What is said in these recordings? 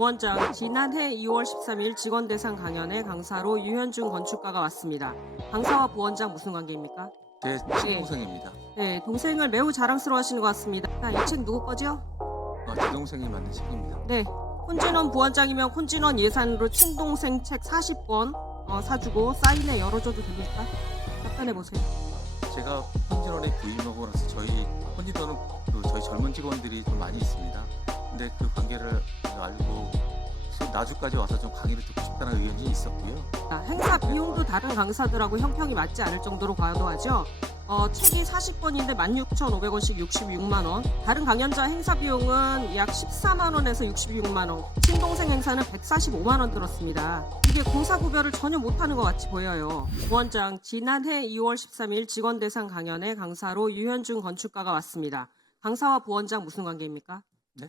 부원장, 지난해 2월 13일 직원 대상 강연에 강사로 유현중 건축가가 왔습니다. 강사와 부원장 무슨 관계입니까? 제 친동생입니다. 네, 동생을 매우 자랑스러워하시는 것 같습니다. 자, 이 책 누구 거죠? 제 동생이 만든 책입니다. 네, 콘진원 부원장이면 콘진원 예산으로 친동생 책 40권 사주고 사인회 열어줘도 됩니까? 답변해보세요. 제가 콘진원에 부임하고 나서 저희 콘진원은 저희 젊은 직원들이 좀 많이 있습니다. 근데 그 관계를 알고 나주까지 와서 좀 강의를 듣고 싶다는 의견이 있었고요. 행사 비용도 다른 강사들하고 형평이 맞지 않을 정도로 과도하죠. 책이 40권인데 16,500원씩 66만 원. 다른 강연자 행사 비용은 약 14만 원에서 66만 원. 친동생 행사는 145만 원 들었습니다. 이게 공사 구별을 전혀 못하는 것 같이 보여요. 부원장, 지난해 2월 13일 직원 대상 강연에 강사로 유현중 건축가가 왔습니다. 강사와 부원장 무슨 관계입니까? 네?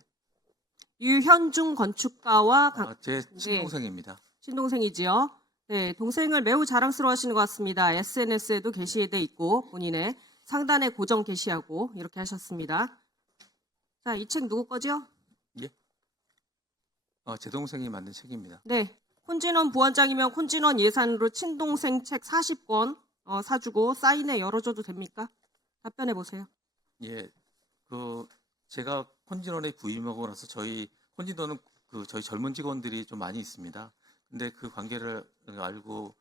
유현중 건축가와 제 친동생입니다. 친동생이지요. 네, 동생을 매우 자랑스러워하시는 것 같습니다. SNS에도 게시돼 있고 본인의 상단에 고정 게시하고 이렇게 하셨습니다. 자, 이 책 누구 거죠? 예? 제 동생이 만든 책입니다. 네, 콘진원 부원장이면 콘진원 예산으로 친동생 책 40권 사주고 사인회 열어줘도 됩니까? 답변해보세요. 예, 제가 콘진원에 부임하고 나서 저희 콘진원은 저희 젊은 직원들이 좀 많이 있습니다. 근데 그 관계를 알고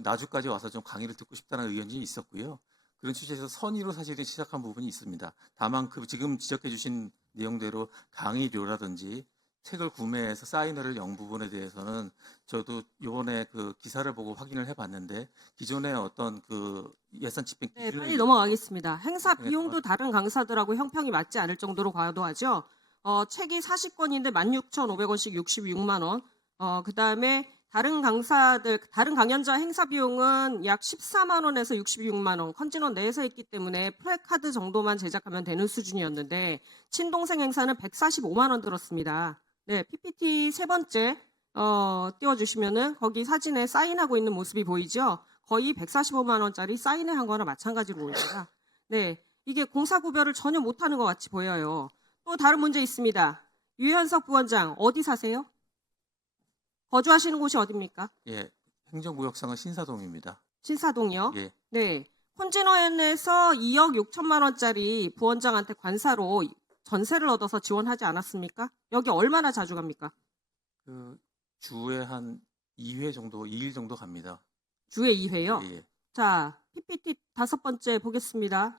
나주까지 와서 좀 강의를 듣고 싶다는 의견이 있었고요. 그런 취지에서 선의로 사실은 시작한 부분이 있습니다. 다만 지금 지적해 주신 내용대로 강의료라든지 책을 구매해서 사인회를 연 부분에 대해서는 저도 이번에 그 기사를 보고 확인을 해봤는데 기존의 어떤 예산 집행 네, 기준을 빨리 넘어가겠습니다. 행사 네, 비용도 다른 강사들하고 형평이 맞지 않을 정도로 과도하죠. 책이 40권인데 16,500원씩 66만 원. 그 다음에 다른 강연자 행사 비용은 약 14만 원에서 66만 원. 컨진원 내에서 했기 때문에 프레카드 정도만 제작하면 되는 수준이었는데 친동생 행사는 145만 원 들었습니다. 네, PPT 세 번째 띄워주시면은 거기 사진에 사인하고 있는 모습이 보이죠? 거의 145만 원짜리 사인을 한 거나 마찬가지로 보입니다. 네, 이게 공사 구별을 전혀 못하는 것 같이 보여요. 또 다른 문제 있습니다. 유현석 부원장 어디 사세요? 거주하시는 곳이 어디입니까? 예, 행정구역상은 신사동입니다. 신사동이요? 예, 네. 콘진원에서 2억 6천만 원짜리 부원장한테 관사로 전세를 얻어서 지원하지 않았습니까? 여기 얼마나 자주 갑니까? 주에 한 2회 정도, 2일 정도 갑니다. 주에 2회요? 예, 예. 자, PPT 다섯 번째 보겠습니다.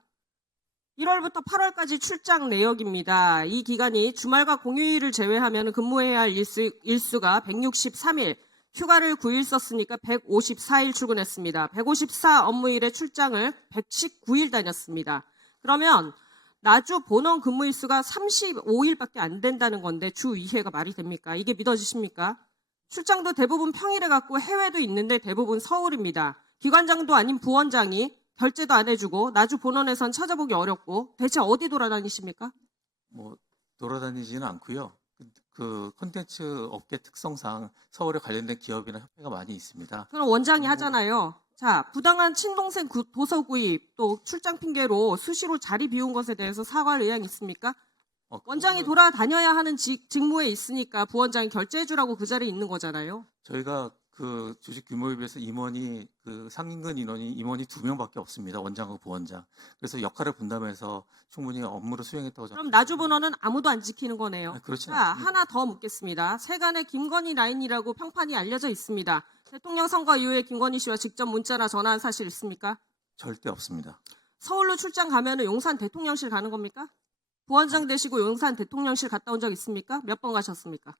1월부터 8월까지 출장 내역입니다. 이 기간이 주말과 공휴일을 제외하면 근무해야 할 일수가 163일, 휴가를 9일 썼으니까 154일 출근했습니다. 154 업무일에 출장을 119일 다녔습니다. 그러면 나주 본원 근무 일수가 35일밖에 안 된다는 건데 주 2회가 말이 됩니까? 이게 믿어지십니까? 출장도 대부분 평일에 갔고 해외도 있는데 대부분 서울입니다. 기관장도 아닌 부원장이 결제도 안 해주고 나주 본원에선 찾아보기 어렵고 대체 어디 돌아다니십니까? 돌아다니지는 않고요. 콘텐츠 업계 특성상 서울에 관련된 기업이나 협회가 많이 있습니다. 그럼 원장이 하잖아요. 자, 부당한 친동생 도서 구입 또 출장 핑계로 수시로 자리 비운 것에 대해서 사과할 의향이 있습니까? 원장이 돌아다녀야 하는 직무에 있으니까 부원장이 결제해주라고 그 자리에 있는 거잖아요. 저희가 조직 규모에 비해서 상근 인원이 임원이 2명밖에 없습니다. 원장과 부원장. 그래서 역할을 분담해서 충분히 업무를 수행했다고 그럼 나주 본원은 아무도 안 지키는 거네요. 그렇진 자, 않습니다. 하나 더 묻겠습니다. 세간의 김건희 라인이라고 평판이 알려져 있습니다. 대통령 선거 이후에 김건희 씨와 직접 문자나 전화한 사실 있습니까? 절대 없습니다. 서울로 출장 가면은 용산 대통령실 가는 겁니까? 부원장 되시고 용산 대통령실 갔다 온 적 있습니까? 몇 번 가셨습니까?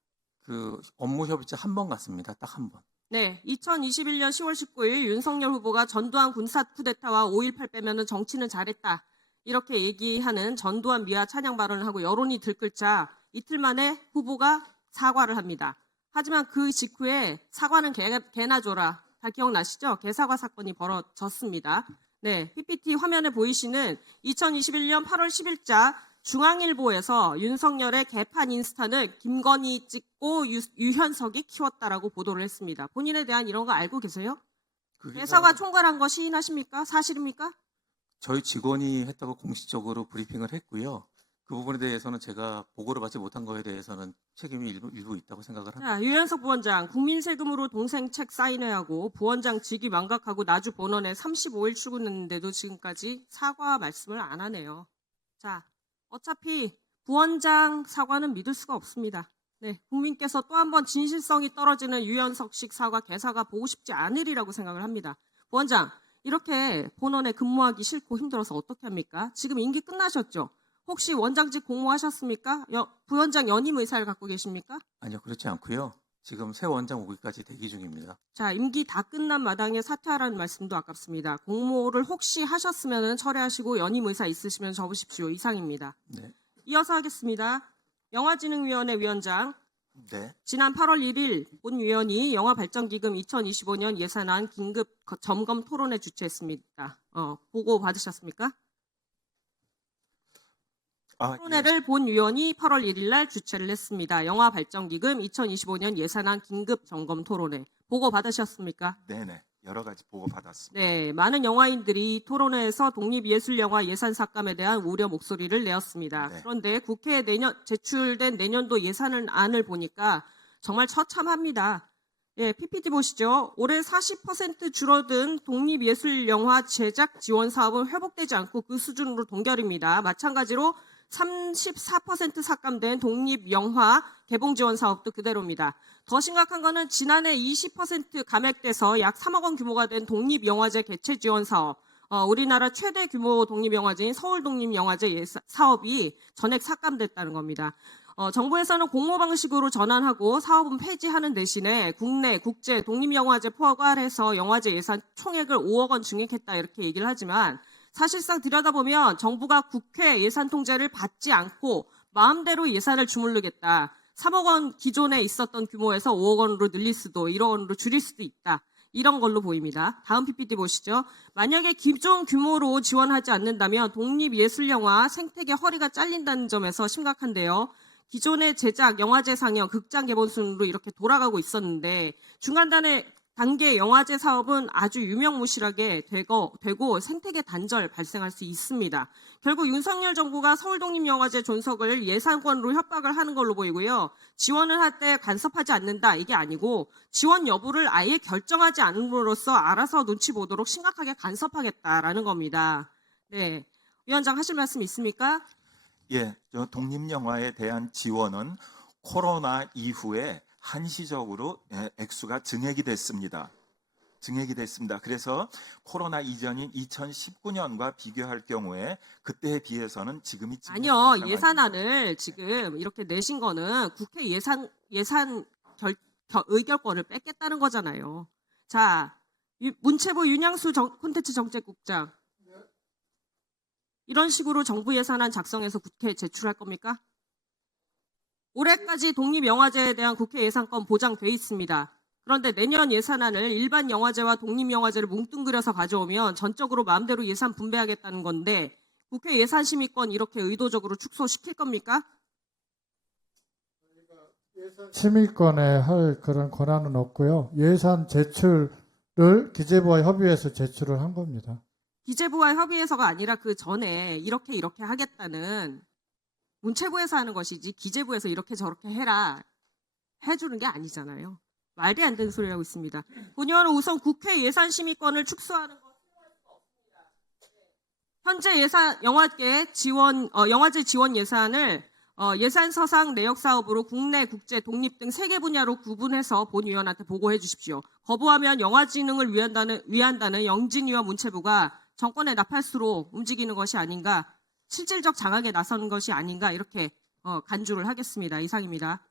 업무 협의체 한 번 갔습니다. 딱 한 번. 네, 2021년 10월 19일 윤석열 후보가 전두환 군사 쿠데타와 5.18 빼면은 정치는 잘했다. 이렇게 얘기하는 전두환 미화 찬양 발언을 하고 여론이 들끓자 이틀 만에 후보가 사과를 합니다. 하지만 그 직후에 사과는 개나 줘라. 다 기억나시죠? 개사과 사건이 벌어졌습니다. 네, PPT 화면에 보이시는 2021년 8월 10일자 중앙일보에서 윤석열의 개판 인스타는 김건희 찍고 유현석이 키웠다라고 보도를 했습니다. 본인에 대한 이런 거 알고 계세요? 개사과 총괄한 거 시인하십니까? 사실입니까? 저희 직원이 했다고 공식적으로 브리핑을 했고요. 그 부분에 대해서는 제가 보고를 받지 못한 거에 대해서는 책임이 일부 있다고 생각을 합니다. 자, 유현석 부원장, 국민 세금으로 동생 책 사인회하고 부원장 직위 망각하고 나주 본원에 35일 출근했는데도 지금까지 사과 말씀을 안 하네요. 자, 어차피 부원장 사과는 믿을 수가 없습니다. 네, 국민께서 또 한 번 진실성이 떨어지는 유현석식 사과 개사가 보고 싶지 않으리라고 생각을 합니다. 부원장, 이렇게 본원에 근무하기 싫고 힘들어서 어떻게 합니까? 지금 임기 끝나셨죠? 혹시 원장직 공모하셨습니까? 부원장 연임 의사를 갖고 계십니까? 아니요, 그렇지 않고요. 지금 새 원장 오기까지 대기 중입니다. 자, 임기 다 끝난 마당에 사퇴하라는 말씀도 아깝습니다. 공모를 혹시 하셨으면 철회하시고 연임 의사 있으시면 접으십시오. 이상입니다. 네. 이어서 하겠습니다. 영화진흥위원회 위원장, 네. 지난 8월 1일 본위원이 영화발전기금 2025년 예산안 긴급 점검 토론회 주최했습니다. 보고 받으셨습니까? 토론회를 본위원이 8월 1일 날 주최를 했습니다. 영화발전기금 2025년 예산안 긴급 점검 토론회. 보고 받으셨습니까? 네네. 여러 가지 보고 받았습니다. 네, 많은 영화인들이 토론회에서 독립예술영화 예산 삭감에 대한 우려 목소리를 내었습니다. 네. 그런데 국회에 제출된 내년도 예산안을 보니까 정말 처참합니다. 예, PPT 보시죠. 올해 40% 줄어든 독립예술영화 제작 지원 사업은 회복되지 않고 그 수준으로 동결입니다. 마찬가지로 34% 삭감된 독립영화 개봉 지원 사업도 그대로입니다. 더 심각한 거는 지난해 20% 감액돼서 약 3억 원 규모가 된 독립영화제 개최 지원 사업, 우리나라 최대 규모 독립영화제인 서울독립영화제 사업이 전액 삭감됐다는 겁니다. 정부에서는 공모 방식으로 전환하고 사업은 폐지하는 대신에 국내, 국제 독립영화제 포괄해서 영화제 예산 총액을 5억 원 증액했다 이렇게 얘기를 하지만 사실상 들여다보면 정부가 국회 예산 통제를 받지 않고 마음대로 예산을 주물르겠다. 3억 원 기존에 있었던 규모에서 5억 원으로 늘릴 수도 1억 원으로 줄일 수도 있다. 이런 걸로 보입니다. 다음 PPT 보시죠. 만약에 기존 규모로 지원하지 않는다면 독립예술영화 생태계 허리가 잘린다는 점에서 심각한데요. 기존의 제작, 영화제 상영, 극장 개봉 순으로 이렇게 돌아가고 있었는데 단계 영화제 사업은 아주 유명무실하게 되고 생태계 단절 발생할 수 있습니다. 결국 윤석열 정부가 서울독립영화제 존속을 예산권으로 협박을 하는 걸로 보이고요. 지원을 할 때 간섭하지 않는다 이게 아니고 지원 여부를 아예 결정하지 않음으로써 알아서 눈치 보도록 심각하게 간섭하겠다라는 겁니다. 네, 위원장 하실 말씀 있습니까? 예, 저 독립영화에 대한 지원은 코로나 이후에 한시적으로 액수가 증액이 됐습니다. 그래서 코로나 이전인 2019년과 비교할 경우에 그때에 비해서는 지금이 아니요, 예산안을 지금 이렇게 내신 거는 국회 예산 의결권을 뺏겠다는 거잖아요. 자, 문체부 윤양수 콘텐츠 정책국장. 이런 식으로 정부 예산안 작성해서 국회에 제출할 겁니까? 올해까지 독립영화제에 대한 국회 예산권 보장돼 있습니다. 그런데 내년 예산안을 일반 영화제와 독립영화제를 뭉뚱그려서 가져오면 전적으로 마음대로 예산 분배하겠다는 건데 국회 예산심의권 이렇게 의도적으로 축소시킬 겁니까? 심의권에 할 그런 권한은 없고요. 예산 제출을 기재부와 협의해서 제출을 한 겁니다. 기재부와 협의해서가 아니라 그 전에 이렇게 하겠다는 문체부에서 하는 것이지 기재부에서 이렇게 저렇게 해라 해주는 게 아니잖아요. 말이 안 되는 소리를 하고 있습니다. 본의원은 우선 국회 예산심의권을 축소하는 것은 할 수가 없습니다. 현재 영화제 지원 예산을 예산서상 내역사업으로 국내, 국제, 독립 등 3개 분야로 구분해서 본위원한테 보고해 주십시오. 거부하면 영화진흥을 위한다는 영진위와 문체부가 정권의 나팔수로 움직이는 것이 아닌가, 실질적 장악에 나서는 것이 아닌가 이렇게 간주를 하겠습니다. 이상입니다.